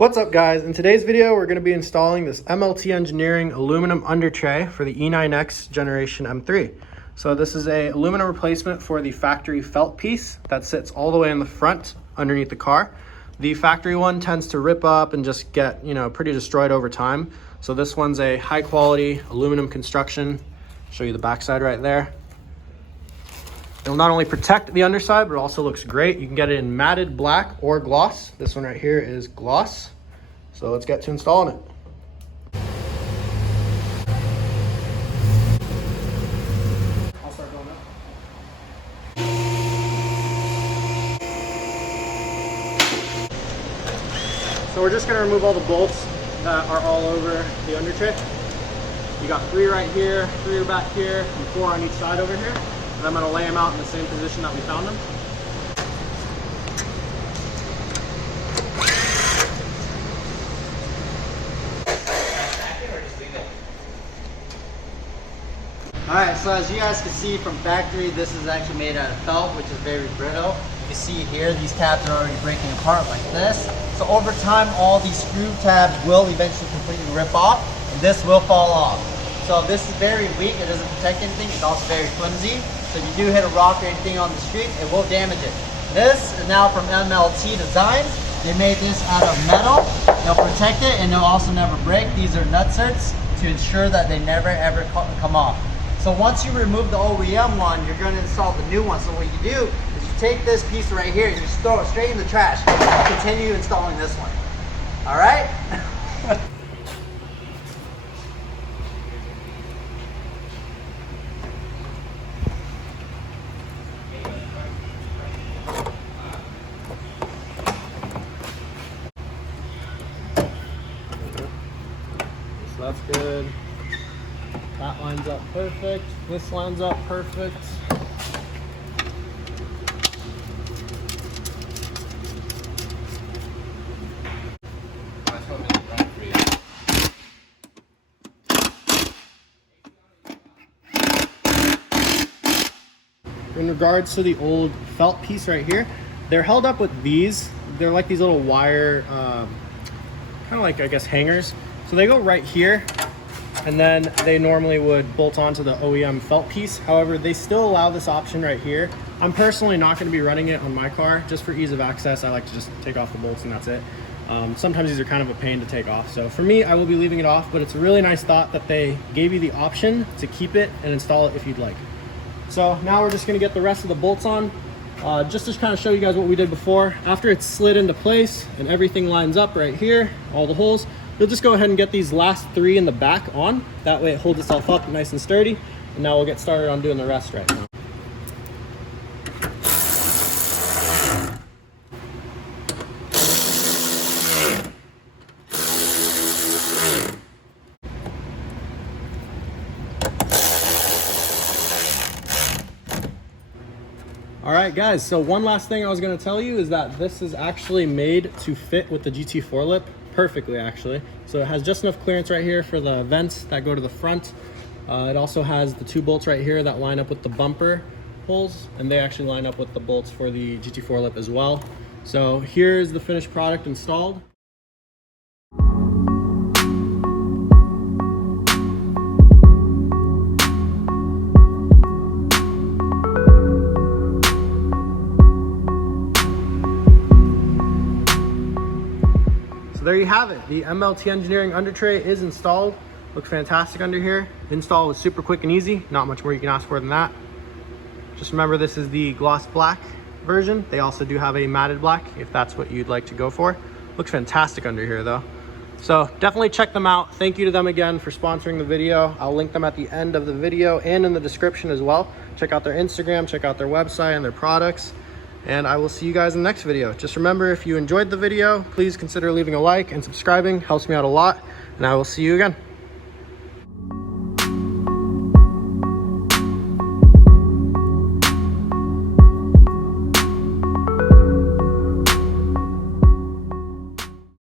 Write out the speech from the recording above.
What's up guys? In today's video we're going to be installing this MLT Engineering aluminum under tray for the E9X generation M3. So this is a aluminum replacement for the factory felt piece that sits all the way in the front underneath the car. The factory one tends to rip up and just get, pretty destroyed over time. So this one's a high quality aluminum construction. Show you the backside right there. It'll not only protect the underside, but it also looks great. You can get it in matted black or gloss. This one right here is gloss. So let's get to installing it. I'll start going up. So we're just gonna remove all the bolts that are all over the under tray. You got 3 right here, 3 back here, and 4 on each side over here. And I'm going to lay them out in the same position that we found them. Alright, so as you guys can see from factory, this is actually made out of felt, which is very brittle. You can see here, these tabs are already breaking apart like this. So over time, all these screw tabs will eventually completely rip off, and this will fall off. So this is very weak, it doesn't protect anything, it's also very flimsy. So if you do hit a rock or anything on the street, it will damage it. This is now from MLT Designs. They made this out of metal. They'll protect it and they'll also never break. These are nutserts to ensure that they never ever come off. So once you remove the OEM one, you're going to install the new one. So what you do is you take this piece right here and you just throw it straight in the trash. Continue installing this one. All right? So that's good. That lines up perfect. This lines up perfect. In regards to the old felt piece right here, they're held up with these. They're like these little wire, kind of like, I guess, hangers. So they go right here, and then they normally would bolt onto the OEM felt piece. However, they still allow this option right here. I'm personally not going to be running it on my car. Just for ease of access, I like to just take off the bolts and that's it. Sometimes these are kind of a pain to take off. So for me, I will be leaving it off, but it's a really nice thought that they gave you the option to keep it and install it if you'd like. So now we're just going to get the rest of the bolts on. Just to kind of show you guys what we did before. After it's slid into place and everything lines up right here, all the holes, you'll just go ahead and get these last 3 in the back on. That way it holds itself up nice and sturdy. And now we'll get started on doing the rest right now. All right guys, so one last thing I was going to tell you is that this is actually made to fit with the GT4 lip perfectly actually. So it has just enough clearance right here for the vents that go to the front. It also has the 2 bolts right here that line up with the bumper holes, and they actually line up with the bolts for the GT4 lip as well. So here's the finished product installed. So there you have it. The MLT Engineering under tray is installed. Looks fantastic under here. Install was super quick and easy. Not much more you can ask for than that. Just remember, this is the gloss black version. They also do have a matted black if that's what you'd like to go for. Looks fantastic under here though. So definitely check them out. Thank you to them again for sponsoring the video. I'll link them at the end of the video and in the description as well. Check out their Instagram, check out their website and their products. And I will see you guys in the next video. Just remember, if you enjoyed the video, please consider leaving a like and subscribing. Helps me out a lot. And I will see you again.